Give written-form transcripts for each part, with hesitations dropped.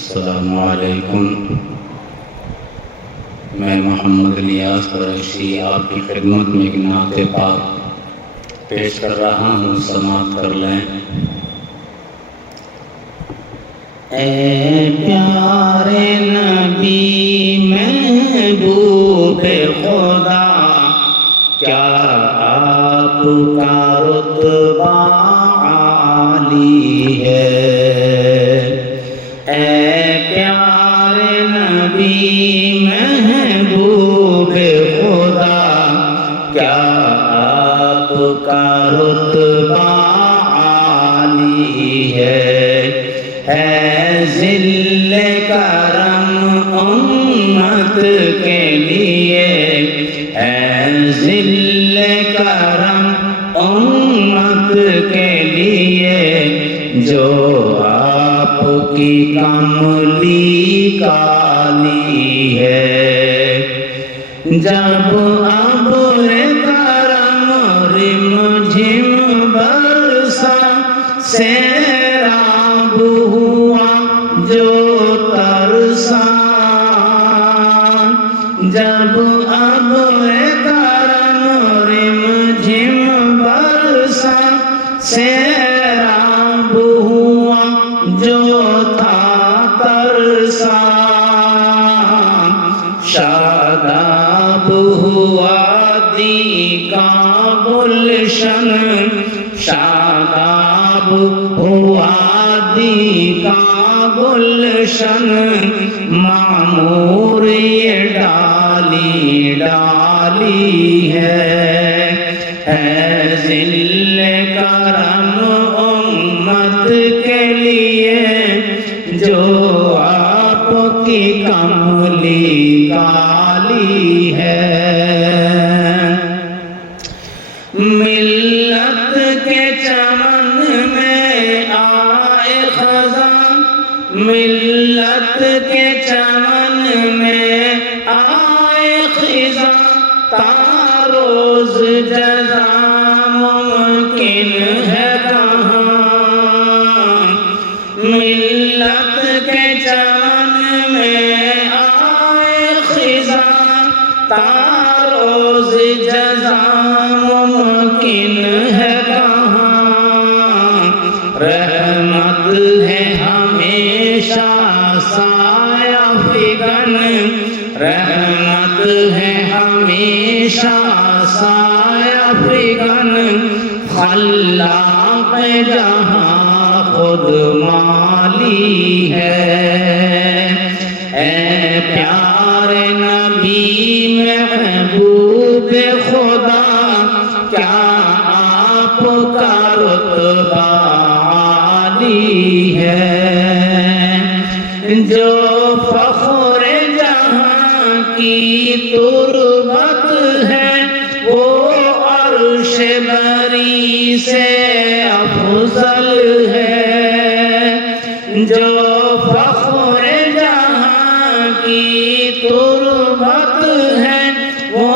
السلام علیکم۔ میں محمد الیاس قریشی آپ کی خدمت میں ایک نعت پاک پیش کر رہا ہوں، سماعت کر لیں۔ اے پیارے نبی محبوب خدا، کیا آپ کا رتبہ عالی ہے۔ اے پیارے نبی محبوب خدا، کیا آپ کا رتبہ عالی ہے ذل کرم امت کے لیے، ہے ذل کرم امت کے لیے، جو آپ کی کملی کالی ہے۔ جب ابر کرم رم جھم برسا، سیراب ہوا جو ترسا، جب ابر کرم رم جھم برسا، سیراب ہوا جو تھا ترسا، شاداب ہوا دی کا گلشن، شاداب ہوا دی کا گلشن، معمور یہ ڈالی ڈالی ہے ذل کرم امت کے لیے، جو آپ کی کملی کالی ہے۔ ملت کے چمن میں آئے خزاں، ملت کے چمن میں آئے خزاں، تا روز جزا ممکن ہے کہاں۔ ملت کے چمن میں آئے خزاں، تا روز جزا ممکن ہے کہاں۔ رحمت ہے ہمیشہ سایہ فکن، رحمت ہے ہمیشہ سایہ فکن، خلاق جہاں خود مالی ہے۔ اے پیارے نبی محبوب خدا، کیا آپ کا رتبہ عالی ہے، جو فخر جہاں کی تربت ہے، وہ عرش بری سے افضل ہے، جو فخر جہاں کی تربت ہے، وہ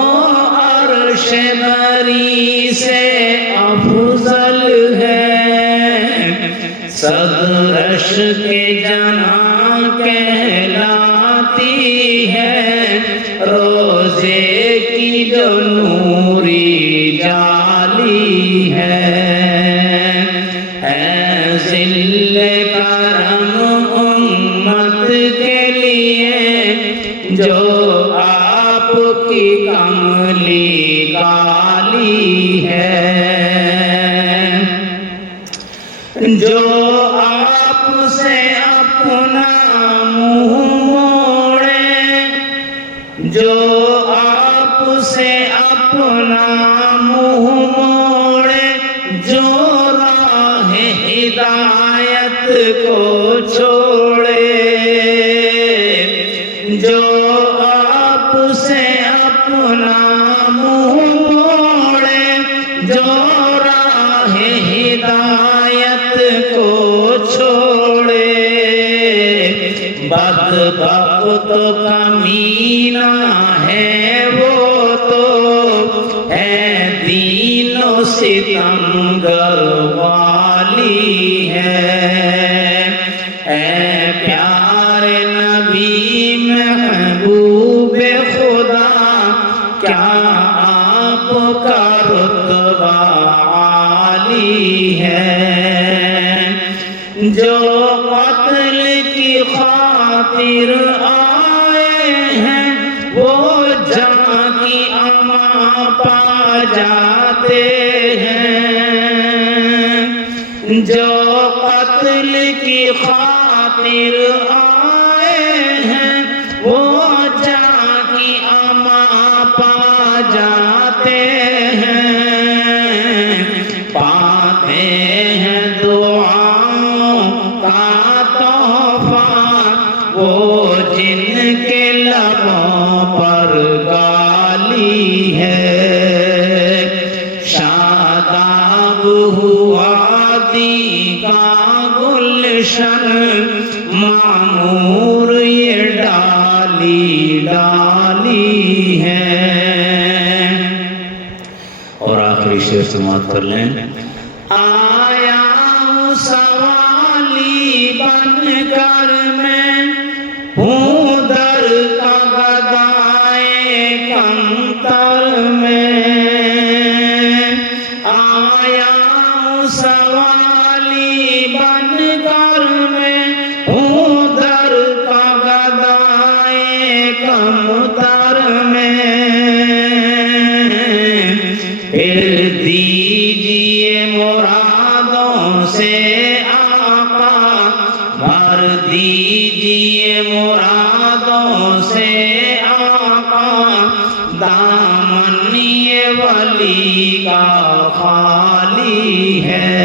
عرش بری سے افضل ہے۔ صدرش کے جناں کہلاتی ہے، روزے کی جو نوری جالی ہے ذل کرم امت کے لیے، جو آپ کی کملی کالی ہے، جو آپ سے اپنا منہ موڑے، جو آپ سے اپنا منہ موڑے، جو راہ ہدایت کو چھوڑے، جو آپ سے اپنا منہ موڑے، جو راہ ہدایت کو چھوڑے، بدبخت کمینہ ہے وہ تو، ہے دین و ستمگر والی ہے۔ اے پیار نبی محبوب خدا کیا آپ کا رتبہ عالی ہے، جو قتل کی خاطر آئے ہیں وہ جان کی اما پا جاتے ہیں، جو قتل کی خاطر آئے ہیں وہ جان کی اما پا جاتے ہیں، پاتے ہیں دعاؤں کا تحفہ وہ جن کے لبوں پر گالی ہے، شاداب ہوا دی کا گلشن معمور یہ ڈالی ڈالی ہے۔ اور آخری شعر سماعت کر لیں۔ آیا ہوں سوالی بن کر میں ہوں در کا گدائے کمتر میں، آیا ہوں سوالی بن کر میں ہوں در کا گدائے کمتر میں، پھر دیجئے مرادوں سے آقا، بھر دیجئے مرادوں سے آقا، دامن یہ ولی کا خالی ہے،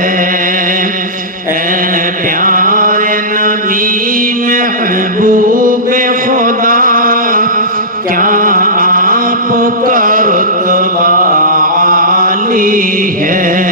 اے پیارے نبی محبوب خدا کیا آپ کا رتبہ عالی ہے۔